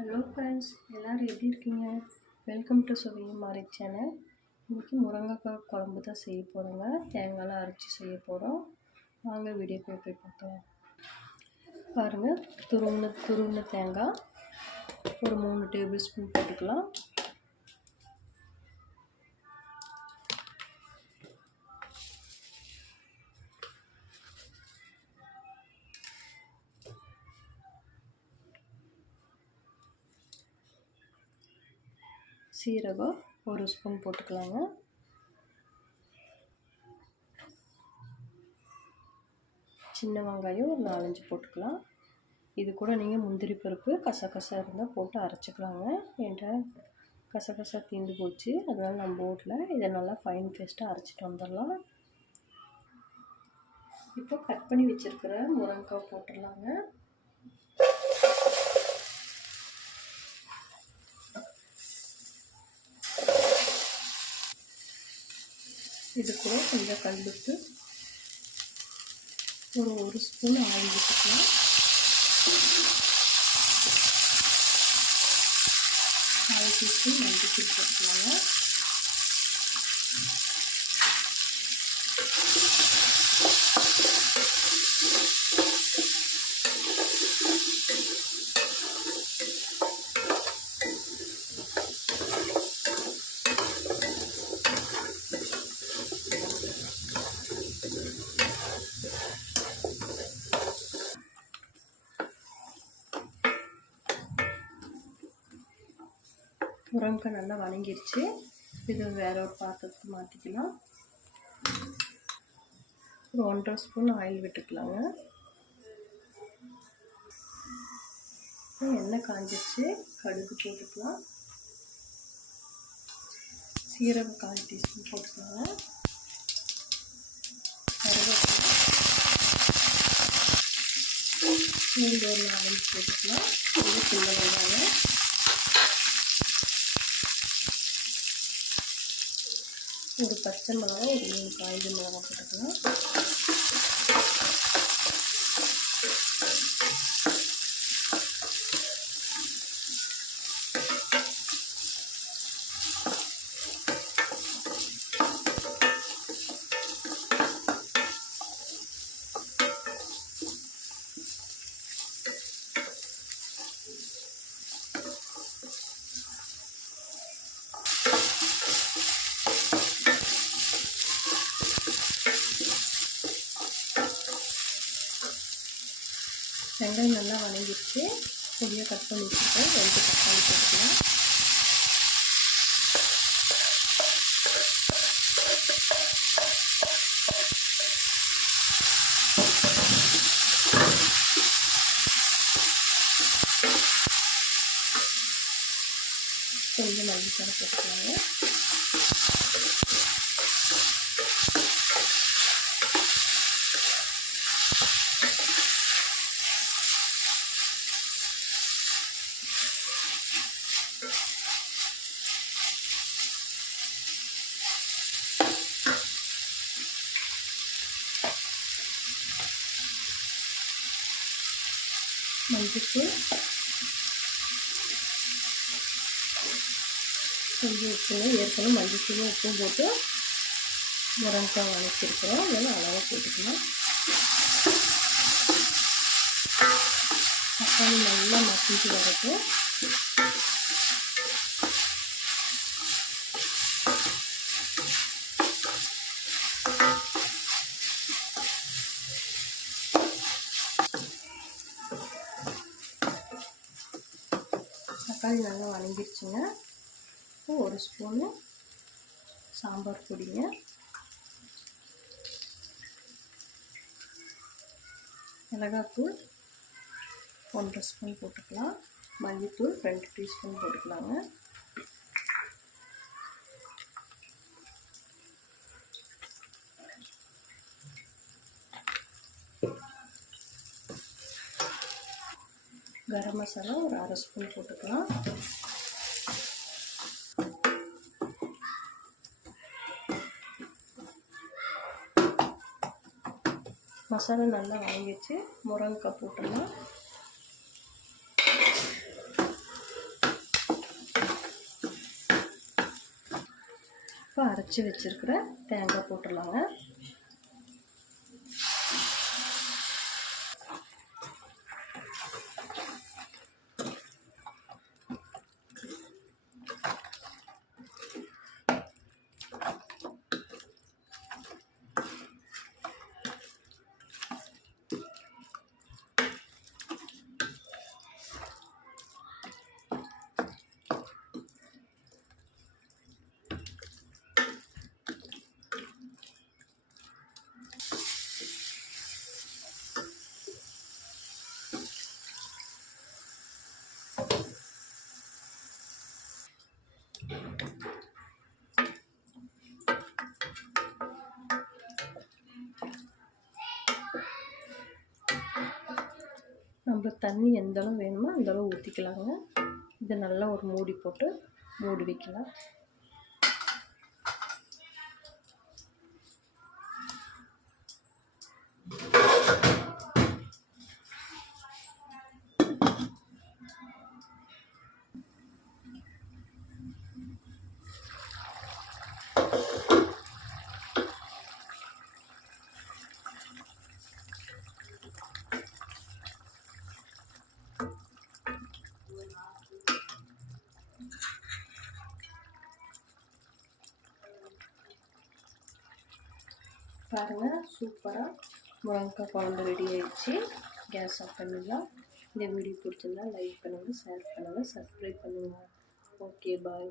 Hello friends, எல்லோரும் எப்படி இருக்கீங்க? வெல்கம் டு சுவையும் மாறி சேனல். இன்றைக்கி முருங்கைக்காய் குழம்பு தான் செய்ய போகிறோங்க. தேங்காய்லாம் அரைச்சி செய்ய போகிறோம். வாங்க வீடியோக்குள்ளே போய் பார்க்கலாம். பாருங்கள், துருவின தேங்காய் ஒரு 3 டேபிள் ஸ்பூன் போட்டுக்கலாம். சீரகம் 1 ஸ்பூன் போட்டுக்கலாங்க. சின்ன வெங்காயம் ஒரு 4-5 போட்டுக்கலாம். இது கூட நீங்கள் முந்திரி பருப்பு கசகசா இருந்தால் போட்டு அரைச்சிக்கலாங்க. என்கிட்ட கசகசா தீந்து போச்சு, அதனால் நம்ம போட்டில் இதை நல்லா ஃபைன் பேஸ்ட்டாக அரைச்சிட்டு வந்துடலாம். இப்போ கட் பண்ணி வச்சுருக்கிற முருங்கைக்காய் போட்டுடலாங்க. இது கூட கொஞ்சம் கல்லுப்பு, ஒரு ஸ்பூன் ஆயில் விட்டுக்கலாம். ஆயில் டீஸ்பூன் மஞ்சள் போட்டுக்கலாங்க. முருங்கைக்காய் நல்லா வணங்கிருச்சு. இது வேற ஒரு பாத்திரத்துக்கு மாற்றிக்கலாம். ஒரு 1.5 ஸ்பூன் ஆயில் விட்டுக்கலாங்க. எண்ணெய் காஞ்சிருச்சு, கடுகு போட்டுக்கலாம். சீரகம் 1/4 டீஸ்பூன் போட்டுக்கலாங்க. கருவேப்பிலை ஒரு 4 போட்டுக்கலாம். இது சின்ன வெங்காயம், ஒரு பச்சை மிளகா, ஒரு 3 காய்ந்த மிளகா போட்டுக்கலாம். வெங்காயம் நல்லா வணங்கிடுச்சு. பொடியாக கட் பண்ணி வச்சுருக்கேன் 2 தக்காளி போட்டுக்கலாம். கொஞ்சம் மல்லித்தழை போட்டுக்கலாங்க. மஞ்சள் கொஞ்சம் உப்புங்க. ஏற்கனவே மஞ்சள் உப்பும் போட்டு முருங்கைக்காய் வதக்கியிருக்கிறோம். அதெல்லாம் அளவாக போட்டுக்கலாம். தக்காளி நல்லா மசிஞ்சு வரட்டும். தக்காளி நல்லா வணங்கிருச்சுங்க. ஒரு ஸ்பூனு சாம்பார் பொடிங்க, மிளகாத்தூள் 1.5 ஸ்பூன் போட்டுக்கலாம். மல்லித்தூள் 2 டீஸ்பூன் போட்டுக்கலாங்க. கரம் மசாலா ஒரு 1/2 ஸ்பூன் போட்டுக்கலாம். மசாலா நல்லா வதங்கிடுச்சு. முருங்கைக்காய் போட்டுடலாம். இப்போ அரைச்சி வச்சுருக்கிற தேங்காய் போட்டுடலாங்க. நம்மளுக்கு தண்ணி எந்த அளவு வேணுமோ அந்த அளவு ஊற்றிக்கலாங்க. இதை நல்லா ஒரு மூடி போட்டு மூடி வைக்கலாம். பாருங்கள், சூப்பராக முருங்கைக்காய் குழம்பு ரெடி ஆயிடுச்சு. கேஸ் ஆஃப் பண்ணிடலாம். இந்த வீடியோ பிடிச்சிருந்தா லைக் பண்ணுங்கள், ஷேர் பண்ணுங்கள், சப்ஸ்கிரைப் பண்ணுங்கள். ஓகே, பாய்.